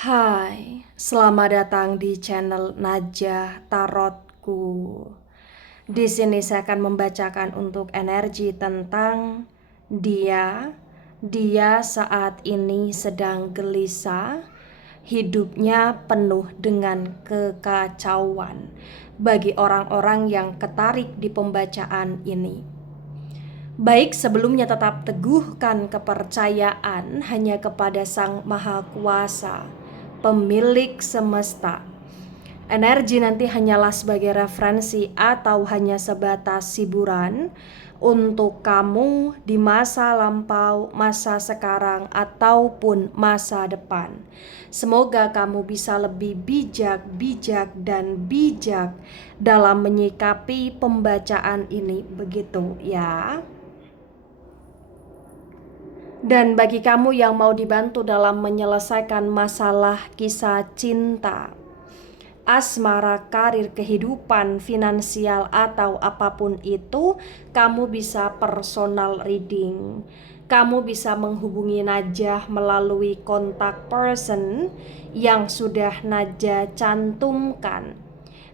Hai, selamat datang di channel Najah Tarotku. Di sini saya akan membacakan untuk energi tentang dia. Dia saat ini sedang gelisah, hidupnya penuh dengan kekacauan. Bagi orang-orang yang ketarik di pembacaan ini, baik sebelumnya tetap teguhkan kepercayaan hanya kepada Sang Maha Kuasa, pemilik semesta. Energi nanti hanyalah sebagai referensi atau hanya sebatas hiburan untuk kamu di masa lampau, masa sekarang, ataupun masa depan. Semoga kamu bisa lebih bijak dan bijak dalam menyikapi pembacaan ini, begitu ya. Dan bagi kamu yang mau dibantu dalam menyelesaikan masalah kisah cinta, asmara, karir, kehidupan, finansial, atau apapun itu, kamu bisa personal reading. Kamu bisa menghubungi Najah melalui kontak person yang sudah Najah cantumkan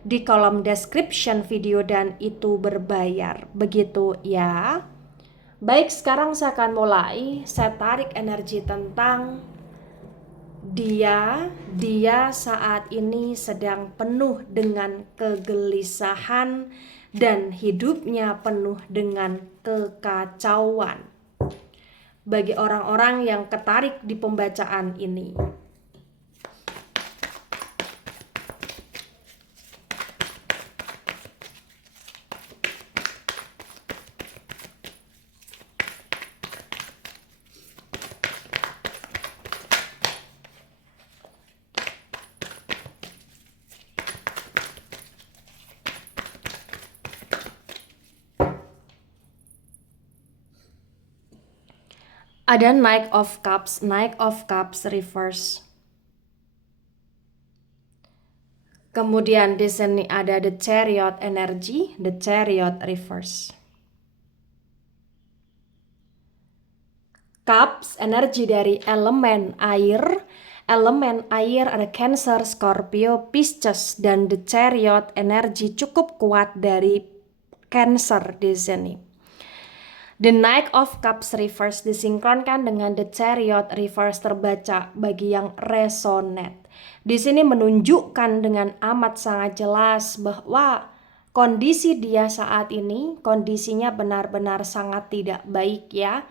di kolom description video dan itu berbayar. Begitu ya. Baik, sekarang saya akan mulai. Saya tarik energi tentang dia saat ini sedang penuh dengan kegelisahan dan hidupnya penuh dengan kekacauan. Bagi orang-orang yang ketarik di pembacaan ini, ada Knight of Cups reverse. Kemudian di sini ada The Chariot energy, The Chariot reverse. Cups energi dari elemen air. Elemen air ada Cancer, Scorpio, Pisces, dan The Chariot energi cukup kuat dari Cancer di sini. The Knight of Cups reverse disinkronkan dengan The Chariot reverse terbaca bagi yang resonate. Di sini menunjukkan dengan amat sangat jelas bahwa kondisi dia saat ini, kondisinya benar-benar sangat tidak baik ya.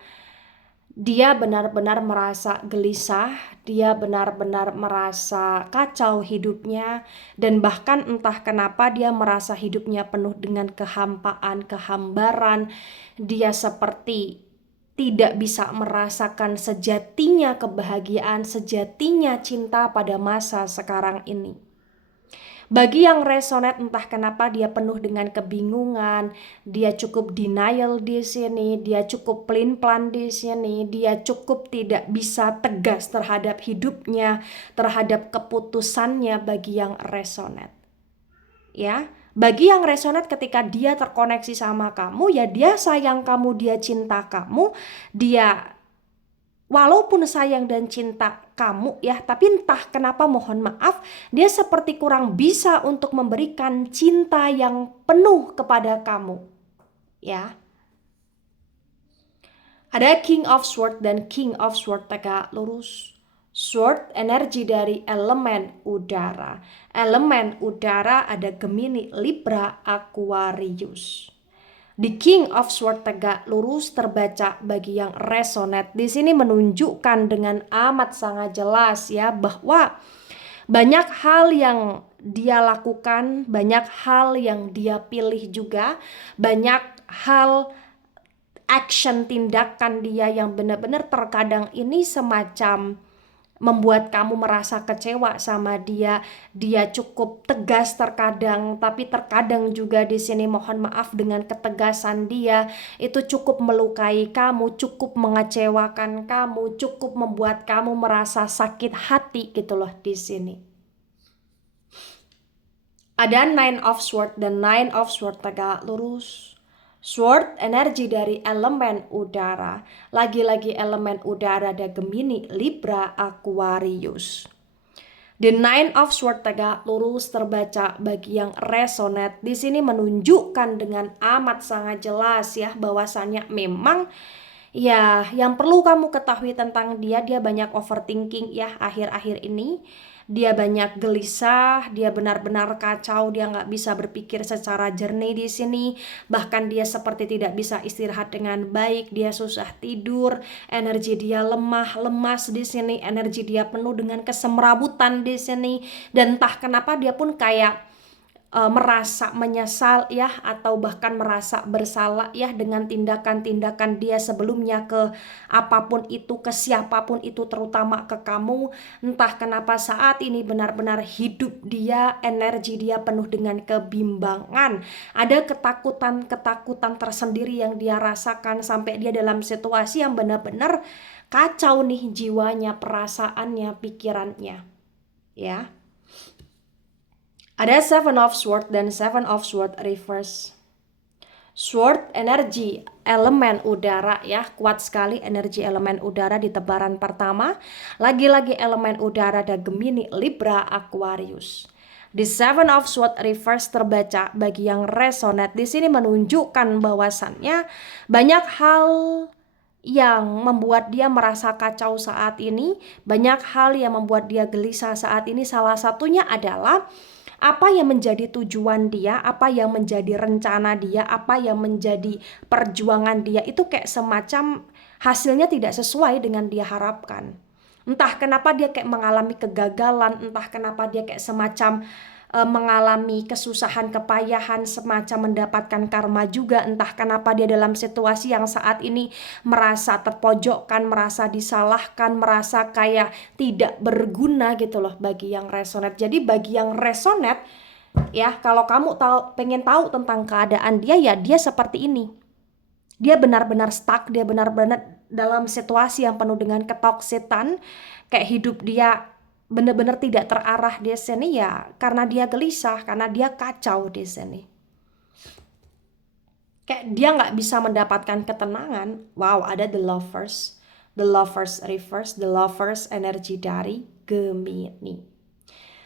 Dia benar-benar merasa gelisah, dia benar-benar merasa kacau hidupnya, dan bahkan entah kenapa dia merasa hidupnya penuh dengan kehampaan, kehambaran. Dia seperti tidak bisa merasakan sejatinya kebahagiaan, sejatinya cinta pada masa sekarang ini. Bagi yang resonate, entah kenapa dia penuh dengan kebingungan, dia cukup denial di sini, dia cukup pelin-pelan di sini, dia cukup tidak bisa tegas terhadap hidupnya, terhadap keputusannya bagi yang resonate. Ya, bagi yang resonate ketika dia terkoneksi sama kamu, ya dia sayang kamu, dia cinta kamu, dia walaupun sayang dan cinta kamu ya, tapi entah kenapa mohon maaf, dia seperti kurang bisa untuk memberikan cinta yang penuh kepada kamu. Ya. Ada King of Sword dan King of Sword tegak lurus. Sword energi dari elemen udara. Elemen udara ada Gemini, Libra, Aquarius. The King of Sword tegak lurus terbaca bagi yang resonate. Di sini menunjukkan dengan amat sangat jelas ya bahwa banyak hal yang dia lakukan, banyak hal yang dia pilih juga, banyak hal action tindakan dia yang benar-benar terkadang ini semacam membuat kamu merasa kecewa sama dia. Dia cukup tegas terkadang, tapi terkadang juga di sini mohon maaf dengan ketegasan dia itu cukup melukai kamu, cukup mengecewakan kamu, cukup membuat kamu merasa sakit hati gitu loh di sini. Ada Nine of Swords dan Nine of Swords tegak lurus. Sword energi dari elemen udara. Lagi-lagi elemen udara ada Gemini, Libra, Aquarius. The Nine of Swords tegak lurus terbaca bagi yang resonate. Di sini menunjukkan dengan amat sangat jelas ya bahwasannya memang ya yang perlu kamu ketahui tentang dia, dia banyak overthinking ya akhir-akhir ini. Dia banyak gelisah, dia benar-benar kacau, dia nggak bisa berpikir secara jernih di sini. Bahkan dia seperti tidak bisa istirahat dengan baik, dia susah tidur, energi dia lemah, lemas di sini, energi dia penuh dengan kesemrabutan di sini. Dan entah kenapa dia pun kayak merasa menyesal ya atau bahkan merasa bersalah ya dengan tindakan-tindakan dia sebelumnya ke apapun itu, ke siapapun itu, terutama ke kamu. Entah kenapa saat ini benar-benar hidup dia, energi dia penuh dengan kebimbangan. Ada ketakutan-ketakutan tersendiri yang dia rasakan sampai dia dalam situasi yang benar-benar kacau nih jiwanya, perasaannya, pikirannya ya. Ada Seven of Swords dan Seven of Swords reverse. Sword energi elemen udara ya, kuat sekali energi elemen udara di tebaran pertama. Lagi-lagi elemen udara ada Gemini, Libra, Aquarius. The Seven of Swords reverse terbaca bagi yang resonate di sini menunjukkan bahwasannya banyak hal yang membuat dia merasa kacau saat ini, banyak hal yang membuat dia gelisah saat ini. Salah satunya adalah apa yang menjadi tujuan dia, apa yang menjadi rencana dia, apa yang menjadi perjuangan dia itu kayak semacam hasilnya tidak sesuai dengan dia harapkan. Entah kenapa dia kayak mengalami kegagalan, entah kenapa dia kayak semacam mengalami kesusahan, kepayahan, semacam mendapatkan karma juga. Entah kenapa dia dalam situasi yang saat ini merasa terpojokkan, merasa disalahkan, merasa kayak tidak berguna gitu loh bagi yang resonate. Jadi bagi yang resonate ya, kalau kamu pengen tahu tentang keadaan dia ya, dia seperti ini. Dia benar-benar stuck, dia benar-benar dalam situasi yang penuh dengan ketoksitan, kayak hidup dia benar-benar tidak terarah di sini ya, karena dia gelisah, karena dia kacau di sini. Kayak dia nggak bisa mendapatkan ketenangan. Wow, ada the lovers reverse, the lovers energi dari Gemini.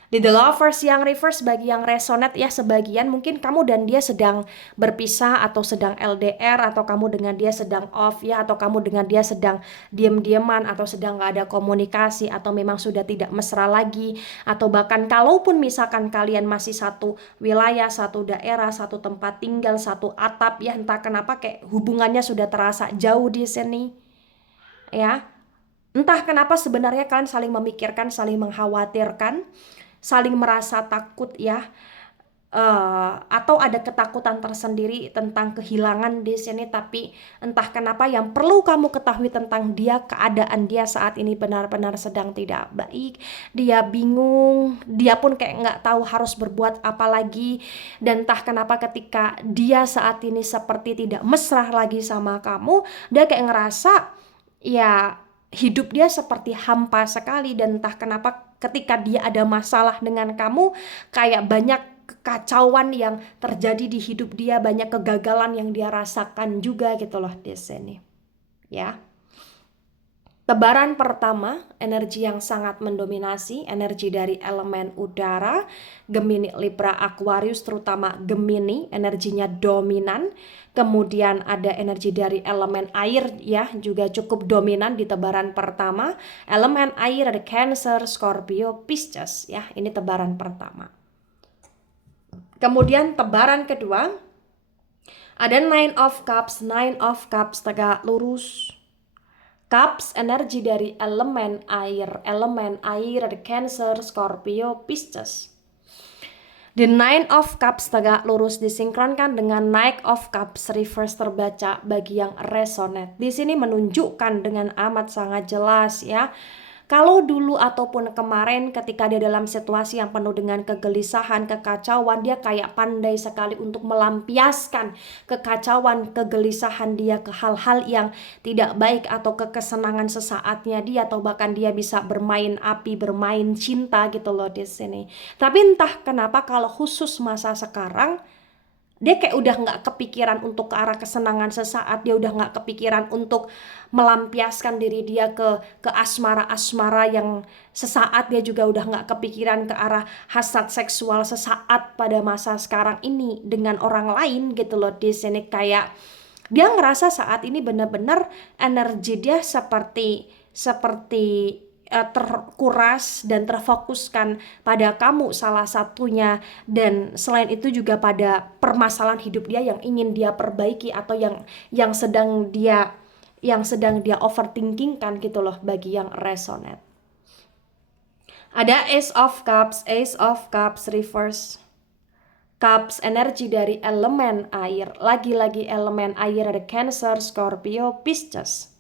Di The Lovers yang reverse bagi yang resonate ya, sebagian mungkin kamu dan dia sedang berpisah atau sedang LDR, atau kamu dengan dia sedang off ya, atau kamu dengan dia sedang diam-diaman, atau sedang gak ada komunikasi, atau memang sudah tidak mesra lagi, atau bahkan kalaupun misalkan kalian masih satu wilayah, satu daerah, satu tempat tinggal, satu atap ya, entah kenapa kayak hubungannya sudah terasa jauh di sini ya. Entah kenapa sebenarnya kalian saling memikirkan, saling mengkhawatirkan, saling merasa takut ya, atau ada ketakutan tersendiri tentang kehilangan di sini. Tapi entah kenapa yang perlu kamu ketahui tentang dia, keadaan dia saat ini benar-benar sedang tidak baik. Dia bingung, dia pun kayak nggak tahu harus berbuat apa lagi. Dan entah kenapa ketika dia saat ini seperti tidak mesra lagi sama kamu, dia kayak ngerasa ya hidup dia seperti hampa sekali. Dan entah kenapa ketika dia ada masalah dengan kamu, kayak banyak kekacauan yang terjadi di hidup dia, banyak kegagalan yang dia rasakan juga gitu loh di sini ya. Tebaran pertama, energi yang sangat mendominasi, energi dari elemen udara, Gemini, Libra, Aquarius, terutama Gemini, energinya dominan. Kemudian ada energi dari elemen air ya, juga cukup dominan di tebaran pertama. Elemen air ada Cancer, Scorpio, Pisces ya, ini tebaran pertama. Kemudian tebaran kedua, ada Nine of Cups tegak lurus. Cups energi dari elemen air ada Cancer, Scorpio, Pisces. The Nine of Cups tegak lurus disinkronkan dengan Knight of Cups reverse terbaca bagi yang resonate. Di sini menunjukkan dengan amat sangat jelas ya. Kalau dulu ataupun kemarin ketika dia dalam situasi yang penuh dengan kegelisahan, kekacauan, dia kayak pandai sekali untuk melampiaskan kekacauan, kegelisahan dia ke hal-hal yang tidak baik atau ke kesenangan sesaatnya dia, atau bahkan dia bisa bermain api, bermain cinta gitu loh di sini. Tapi entah kenapa kalau khusus masa sekarang, Dia kayak udah nggak kepikiran untuk ke arah kesenangan sesaat, dia udah nggak kepikiran untuk melampiaskan diri dia ke asmara-asmara yang sesaat, dia juga udah nggak kepikiran ke arah hasrat seksual sesaat pada masa sekarang ini dengan orang lain gitu loh. Di sini kayak dia ngerasa saat ini benar-benar energi dia seperti seperti terkuras dan terfokuskan pada kamu salah satunya, dan selain itu juga pada permasalahan hidup dia yang ingin dia perbaiki atau yang sedang dia overthinking kan gitu loh bagi yang resonate. Ada Ace of Cups reverse. Cups energi dari elemen air, lagi-lagi elemen air ada Cancer, Scorpio, Pisces.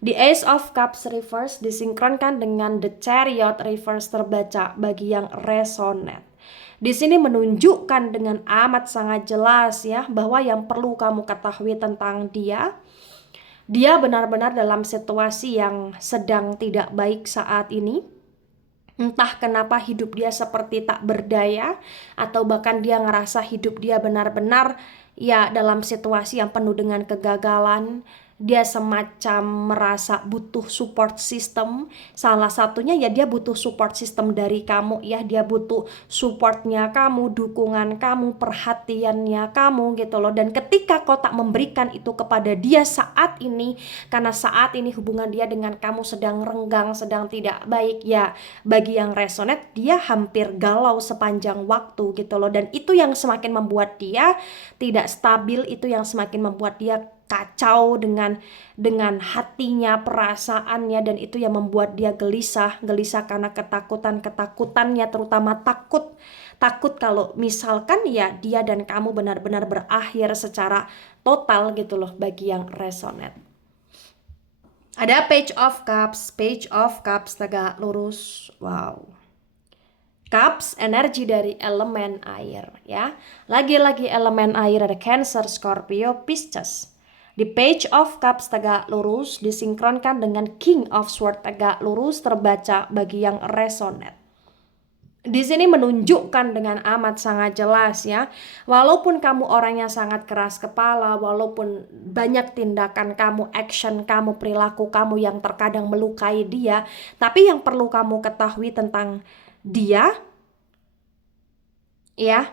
The Ace of Cups reverse disinkronkan dengan The Chariot reverse terbaca bagi yang resonate. Di sini menunjukkan dengan amat sangat jelas ya bahwa yang perlu kamu ketahui tentang dia benar-benar dalam situasi yang sedang tidak baik saat ini. Entah kenapa hidup dia seperti tak berdaya, atau bahkan dia ngerasa hidup dia benar-benar ya dalam situasi yang penuh dengan kegagalan. Dia semacam merasa butuh support system. Salah satunya ya dia butuh support system dari kamu ya. Dia butuh supportnya kamu, dukungan kamu, perhatiannya kamu gitu loh. Dan ketika kau tak memberikan itu kepada dia saat ini, karena saat ini hubungan dia dengan kamu sedang renggang, sedang tidak baik ya, bagi yang resonate dia hampir galau sepanjang waktu gitu loh. Dan itu yang semakin membuat dia tidak stabil, itu yang semakin membuat dia kacau dengan hatinya, perasaannya, dan itu yang membuat dia gelisah karena ketakutannya, terutama takut kalau misalkan ya dia dan kamu benar-benar berakhir secara total gitu loh bagi yang resonate. Ada Page of Cups tegak lurus. Wow. Cups energi dari elemen air ya. Lagi-lagi elemen air ada Cancer, Scorpio, Pisces. Di Page of Cups tegak lurus disinkronkan dengan King of Swords tegak lurus terbaca bagi yang resonate. Di sini menunjukkan dengan amat sangat jelas ya, walaupun kamu orangnya sangat keras kepala, walaupun banyak tindakan kamu, action kamu, perilaku kamu yang terkadang melukai dia, tapi yang perlu kamu ketahui tentang dia ya,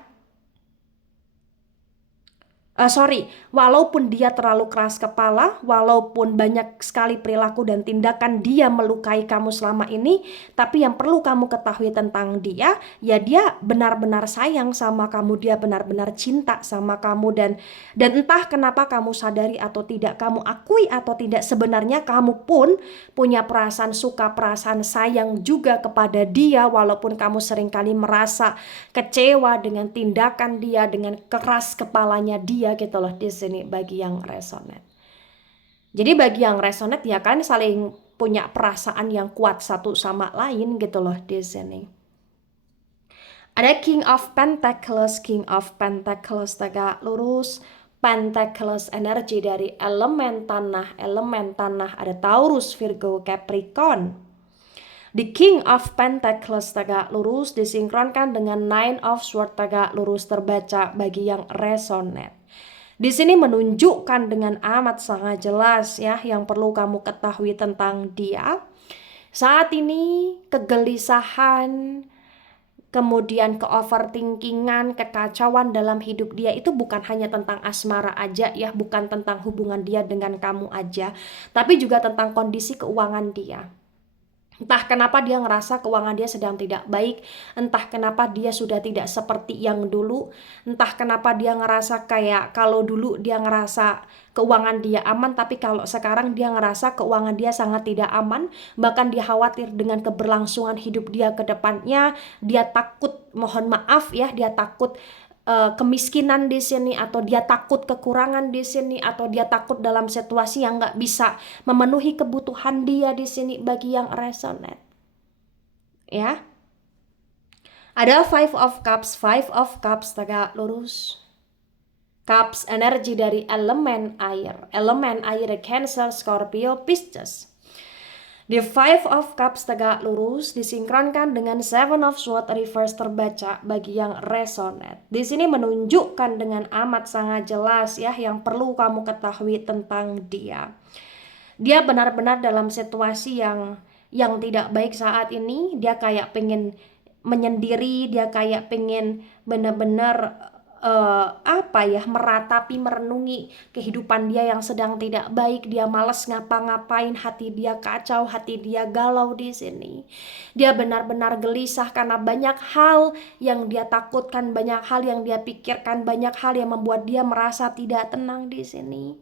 walaupun dia terlalu keras kepala, walaupun banyak sekali perilaku dan tindakan dia melukai kamu selama ini, tapi yang perlu kamu ketahui tentang dia, ya dia benar-benar sayang sama kamu, dia benar-benar cinta sama kamu, dan entah kenapa kamu sadari atau tidak, kamu akui atau tidak, sebenarnya kamu pun punya perasaan suka, perasaan sayang juga kepada dia, walaupun kamu seringkali merasa kecewa dengan tindakan dia, dengan keras kepalanya dia gitu loh di sini bagi yang resonate. Jadi bagi yang resonate ya kan saling punya perasaan yang kuat satu sama lain gitu loh di sini. Ada King of Pentacles tegak lurus. Pentacles energi dari elemen tanah ada Taurus, Virgo, Capricorn. The King of Pentacles tegak lurus disinkronkan dengan Nine of Swords tegak lurus terbaca bagi yang resonate. Di sini menunjukkan dengan amat sangat jelas ya yang perlu kamu ketahui tentang dia. Saat ini kegelisahan, kemudian ke-overthinkingan, kekacauan dalam hidup dia itu bukan hanya tentang asmara aja ya, bukan tentang hubungan dia dengan kamu aja, tapi juga tentang kondisi keuangan dia. Entah kenapa dia ngerasa keuangan dia sedang tidak baik, entah kenapa dia sudah tidak seperti yang dulu, entah kenapa dia ngerasa kayak kalau dulu dia ngerasa keuangan dia aman, tapi kalau sekarang dia ngerasa keuangan dia sangat tidak aman, bahkan dia khawatir dengan keberlangsungan hidup dia ke depannya, dia takut, mohon maaf ya, dia takut kemiskinan di sini, atau dia takut kekurangan di sini, atau dia takut dalam situasi yang nggak bisa memenuhi kebutuhan dia di sini bagi yang resonate. Ya. Ada Five of Cups tegak lurus. Cups energi dari elemen air Cancer, Scorpio, Pisces. The Five of Cups tegak lurus disinkronkan dengan Seven of Swords reverse terbaca bagi yang resonate. Di sini menunjukkan dengan amat sangat jelas ya yang perlu kamu ketahui tentang dia. Dia benar-benar dalam situasi yang tidak baik saat ini. Dia kayak pengen menyendiri, dia kayak pengen benar-benar meratapi, merenungi kehidupan dia yang sedang tidak baik. Dia malas ngapa-ngapain, hati dia kacau, hati dia galau di sini. Dia benar-benar gelisah karena banyak hal yang dia takutkan, banyak hal yang dia pikirkan, banyak hal yang membuat dia merasa tidak tenang di sini.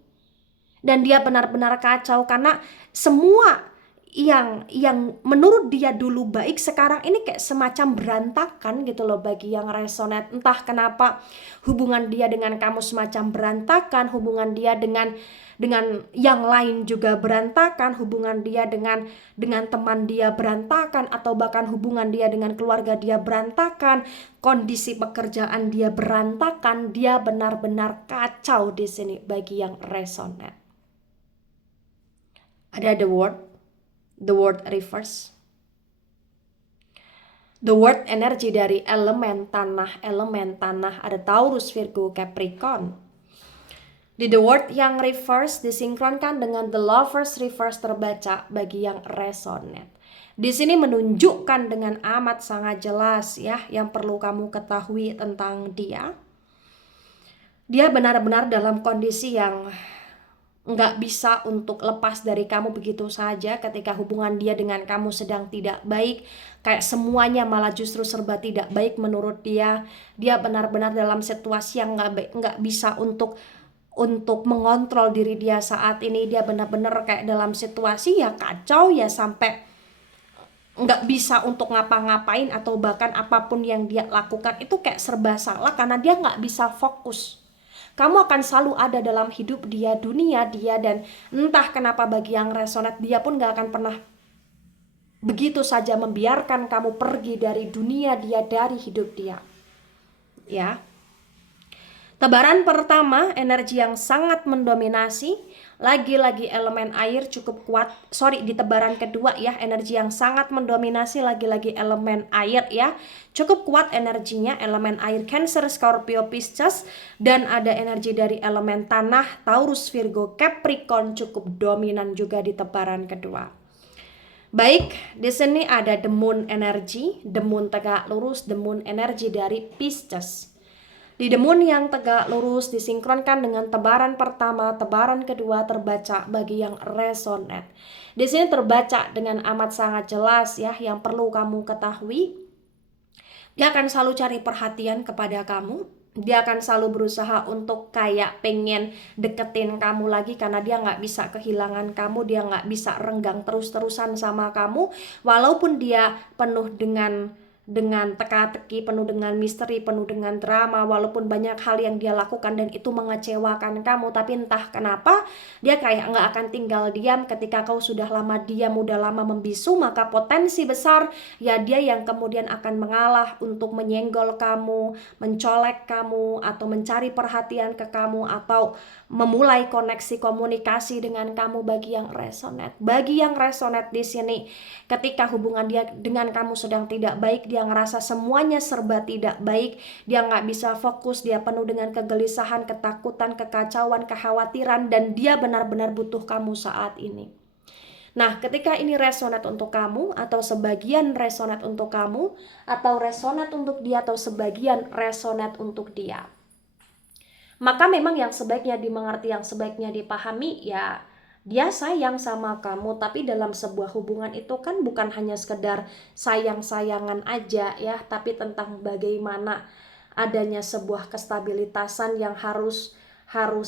Dan dia benar-benar kacau karena semua yang menurut dia dulu baik sekarang ini kayak semacam berantakan gitu loh bagi yang resonate. Entah kenapa hubungan dia dengan kamu semacam berantakan, hubungan dia dengan yang lain juga berantakan, hubungan dia dengan teman dia berantakan, atau bahkan hubungan dia dengan keluarga dia berantakan, kondisi pekerjaan dia berantakan. Dia benar-benar kacau di sini bagi yang resonate. Ada the word reverse. The word energi dari elemen tanah ada Taurus, Virgo, Capricorn. Di the word yang reverse disinkronkan dengan the lovers reverse terbaca bagi yang resonate. Di sini menunjukkan dengan amat sangat jelas ya yang perlu kamu ketahui tentang dia. Dia benar-benar dalam kondisi yang nggak bisa untuk lepas dari kamu begitu saja ketika hubungan dia dengan kamu sedang tidak baik. Kayak semuanya malah justru serba tidak baik menurut dia. Dia benar-benar dalam situasi yang nggak bisa untuk mengontrol diri dia saat ini. Dia benar-benar kayak dalam situasi ya kacau ya, sampai nggak bisa untuk ngapa-ngapain, atau bahkan apapun yang dia lakukan itu kayak serba salah karena dia nggak bisa fokus. Kamu akan selalu ada dalam hidup dia, dunia dia, dan entah kenapa bagi yang resonate dia pun gak akan pernah begitu saja membiarkan kamu pergi dari dunia dia, dari hidup dia. Ya. Tebaran pertama, energi yang sangat mendominasi, lagi-lagi elemen air cukup kuat. Di tebaran kedua ya, energi yang sangat mendominasi lagi-lagi elemen air ya. Cukup kuat energinya, elemen air Cancer, Scorpio, Pisces, dan ada energi dari elemen tanah Taurus, Virgo, Capricorn cukup dominan juga di tebaran kedua. Baik, di sini ada the moon energi, the moon tegak lurus, the moon energi dari Pisces. Di the moon yang tegak lurus disinkronkan dengan tebaran pertama, tebaran kedua terbaca bagi yang resonate. Di sini terbaca dengan amat sangat jelas ya yang perlu kamu ketahui. Dia akan selalu cari perhatian kepada kamu. Dia akan selalu berusaha untuk kayak pengen deketin kamu lagi karena dia nggak bisa kehilangan kamu. Dia nggak bisa renggang terus-terusan sama kamu. Walaupun dia penuh dengan teka-teki, penuh dengan misteri, penuh dengan drama, walaupun banyak hal yang dia lakukan dan itu mengecewakan kamu, tapi entah kenapa dia kayak nggak akan tinggal diam. Ketika kau sudah lama diam, udah lama membisu, maka potensi besar ya dia yang kemudian akan mengalah untuk menyenggol kamu, mencolek kamu, atau mencari perhatian ke kamu, atau memulai koneksi komunikasi dengan kamu bagi yang resonate. Bagi yang resonate di sini, ketika hubungan dia dengan kamu sedang tidak baik, dia ngerasa semuanya serba tidak baik, dia nggak bisa fokus, dia penuh dengan kegelisahan, ketakutan, kekacauan, kekhawatiran, dan dia benar-benar butuh kamu saat ini. Nah, ketika ini resonate untuk kamu, atau sebagian resonate untuk kamu, atau resonate untuk dia, atau sebagian resonate untuk dia, maka memang yang sebaiknya dimengerti, yang sebaiknya dipahami ya, dia sayang sama kamu. Tapi dalam sebuah hubungan itu kan bukan hanya sekedar sayang-sayangan aja ya, tapi tentang bagaimana adanya sebuah kestabilitasan yang harus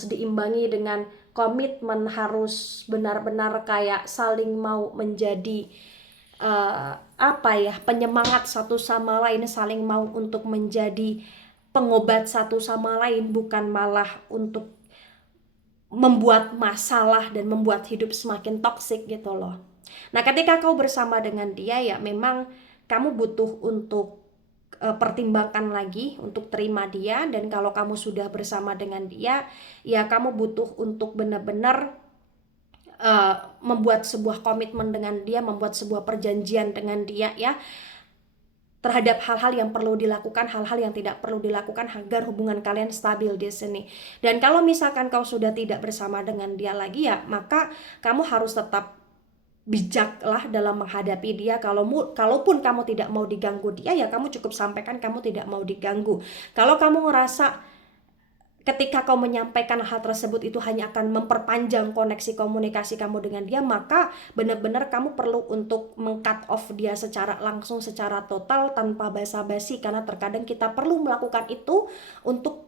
diimbangi dengan komitmen, harus benar-benar kayak saling mau menjadi penyemangat satu sama lain, saling mau untuk menjadi pengobat satu sama lain, bukan malah untuk membuat masalah dan membuat hidup semakin toksik gitu loh. Nah, ketika kau bersama dengan dia ya memang kamu butuh untuk pertimbangkan lagi untuk terima dia. Dan kalau kamu sudah bersama dengan dia ya kamu butuh untuk benar-benar membuat sebuah komitmen dengan dia, membuat sebuah perjanjian dengan dia ya, terhadap hal-hal yang perlu dilakukan, hal-hal yang tidak perlu dilakukan agar hubungan kalian stabil di sini. Dan kalau misalkan kau sudah tidak bersama dengan dia lagi ya, maka kamu harus tetap bijaklah dalam menghadapi dia. Kalaupun kamu tidak mau diganggu dia, ya kamu cukup sampaikan kamu tidak mau diganggu. Kalau kamu ngerasa ketika kau menyampaikan hal tersebut itu hanya akan memperpanjang koneksi komunikasi kamu dengan dia, maka benar-benar kamu perlu untuk meng-cut off dia secara langsung, secara total, tanpa basa-basi. Karena terkadang kita perlu melakukan itu untuk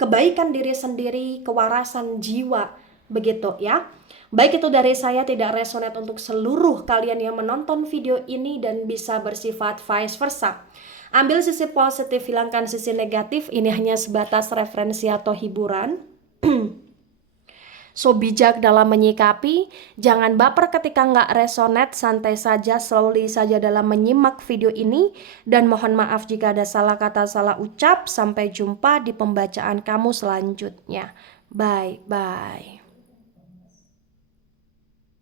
kebaikan diri sendiri, kewarasan jiwa, begitu ya. Baik, itu dari saya, tidak resonate untuk seluruh kalian yang menonton video ini dan bisa bersifat vice versa. Ambil sisi positif, hilangkan sisi negatif. Ini hanya sebatas referensi atau hiburan. So, bijak dalam menyikapi, jangan baper ketika nggak resonate, santai saja, slowly saja dalam menyimak video ini. Dan mohon maaf jika ada salah kata, salah ucap. Sampai jumpa di pembacaan kamu selanjutnya. Bye-bye.